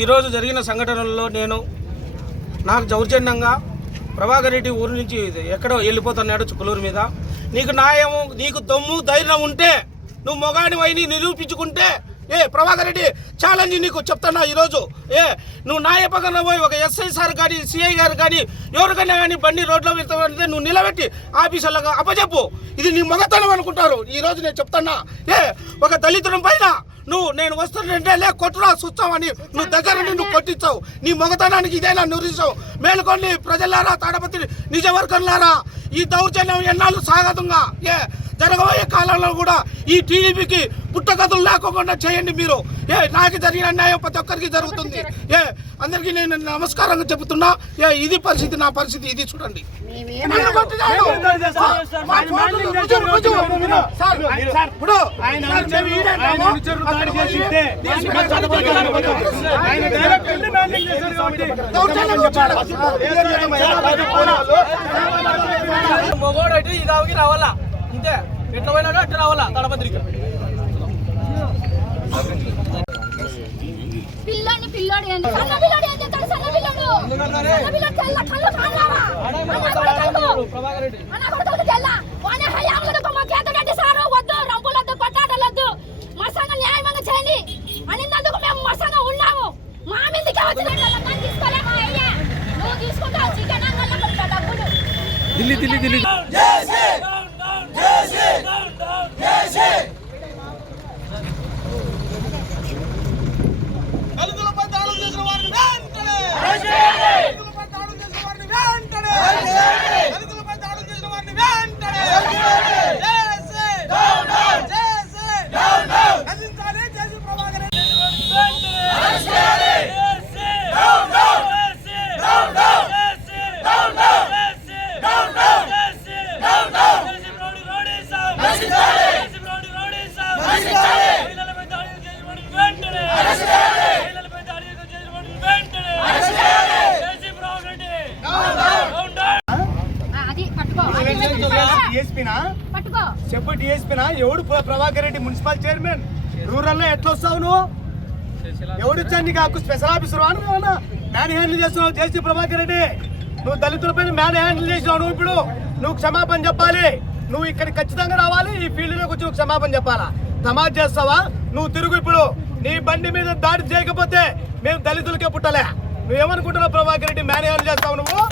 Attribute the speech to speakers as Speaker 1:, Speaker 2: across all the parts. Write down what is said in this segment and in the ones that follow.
Speaker 1: ఈరోజు జరిగిన సంఘటనల్లో నేను నాకు దౌర్జన్యంగా ప్రభాకర్ రెడ్డి ఊరి నుంచి ఎక్కడో వెళ్ళిపోతున్నాడు చుక్కలూరు మీద. నీకు న్యాయం నీకు దమ్ము ధైర్యం ఉంటే నువ్వు మొగాడి వైని నిరూపించుకుంటే ఏ ప్రభాకర్ రెడ్డి ఛాలెంజ్ నీకు చెప్తున్నా ఈరోజు. ఏ నువ్వు న్యాయపరంగా పోయి ఒక ఎస్ఐ సార్ కానీ సిఐ గారు కానీ ఎవరికైనా కానీ బండి రోడ్లో వెళ్తామంటే నువ్వు నిలబెట్టి ఆఫీసర్లకు అప్పచెప్పు. ఇది నీ మగతనం అనుకుంటారు. ఈరోజు నేను చెప్తున్నా. ఏ ఒక దళితుని పైన నువ్వు నేను వస్తుంటే లే కొట్టురా చూస్తావని నువ్వు దగ్గర నుండి నువ్వు కొట్టించావు. నీ మొగతనానికి ఇదేనా నిరూపించావు మేలుకొని ప్రజలారా తాడపతి నిజవర్గంలారా. ఈ దౌర్జన్యం ఎన్నాళ్ళు సాగతంగా ఏ జరగబోయే కాలంలో కూడా ఈ టీడీపీకి పుట్టగతులు లేకోకుండా చేయండి మీరు. ఏ నాకు జరిగిన న్యాయం ప్రతి ఒక్కరికి జరుగుతుంది. ఏ అందరికీ నేను నమస్కారంగా చెబుతున్నా. ఏ ఇది పరిస్థితి నా పరిస్థితి ఇది చూడండి.
Speaker 2: మగోడు రావాలా? అంతే ఎట్లా పోయినాడో అట్లా రావాలా? తడపత్రిక.
Speaker 3: పిల్లోని పిల్లోడు ఏంది? సన్న పిల్లోడు ఏం చేస్తాడు? సన్న పిల్లోడు. సన్న పిల్లోడు తెల్ల కళ్ళు కాలావా అన్న కొడుకు
Speaker 2: ప్రభాకర్ రెడ్డి.
Speaker 3: అన్న కొడుకు తెల్ల. వానే హయాంలో మా కేతగడ్డి సారు వద్దు రంపులొద్దు కొట్టాటలొద్దు మా సంఘం న్యాయమంగా చేయండి. అనిందుకు మేము మా సంఘం ఉన్నాము. మా మీదకి వచ్చినట్టు తీసుకోలేమా అయ్యా? నువ్వు తీసుకుంటావు చికెన్ అంగల్లో కొడుకు డబ్బులు.
Speaker 4: ఢిల్లీ ఢిల్లీ ఢిల్లీ. డిఎస్పీనా
Speaker 3: పట్టుకో.
Speaker 4: చెప్పు డిఎస్పీనా ఎవడు ప్ర- ప్రభాకర్ రెడ్డి మున్సిపల్ చైర్మన్? రూరల్లో ఎట్లా వస్తావు నువ్వు? ఎవడు నీకు హక్కు స్పెషల్ ఆఫీసర్? అను మ్యాన్ హ్యాండిల్ చేస్తున్నావు జేసీ ప్రభాకర్ రెడ్డి? నువ్వు దళితులపైన మ్యాన్ హ్యాండిల్ చేసినావు నువ్వు ఇప్పుడు. నువ్వు క్షమాపణ చెప్పాలి. నువ్వు ఇక్కడ ఖచ్చితంగా రావాలి. ఈ ఫీల్డ్లోకి వచ్చి నువ్వు క్షమాపణ చెప్పాలా? సమాజ్ చేస్తావా? నువ్వు తిరుగు ఇప్పుడు. నీ బండి మీద దాడి చేయకపోతే మేము దళితులకే పుట్టలే. నువ్వేమనుకుంటున్నావు ప్రభాకర్ రెడ్డి? హ్యాండిల్ చేస్తావు నువ్వు?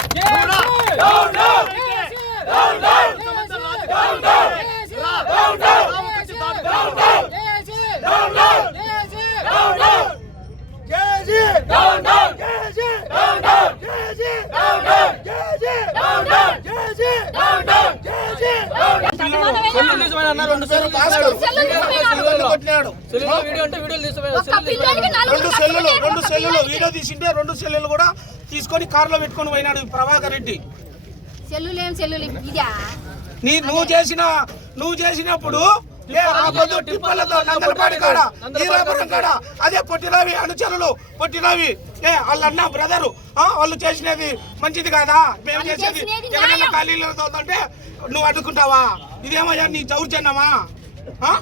Speaker 3: పిల్లోనికి నలుగురు
Speaker 1: రెండు సెల్లులు రెండు సెల్లులు వీడియో తీసింటే రెండు సెల్లులు కూడా తీసుకొని కారులో పెట్టుకొని పోయినాడు ప్రభాకర్ రెడ్డి.
Speaker 3: సెల్లులు సెల్లులు?
Speaker 1: నీ నువ్వు చేసిన నువ్వు చేసినప్పుడు టిప్పలతో నందలపాడి కాడ ఈరాపురం కాడ. అదే పొట్టినవి అనుచరులు పొట్టినవి. ఏ వాళ్ళ అన్న బ్రదరు వాళ్ళు చేసినది మంచిది కాదా? మేము చేసేది
Speaker 3: చేసినది
Speaker 1: ఎవరైనా
Speaker 3: న్యాయం.
Speaker 1: ఖాళీలో తోలుతుంటే నువ్వు అడ్డుకుంటావా? ఇదేమయ్యా నీ దౌర్జన్యమా? ఆ?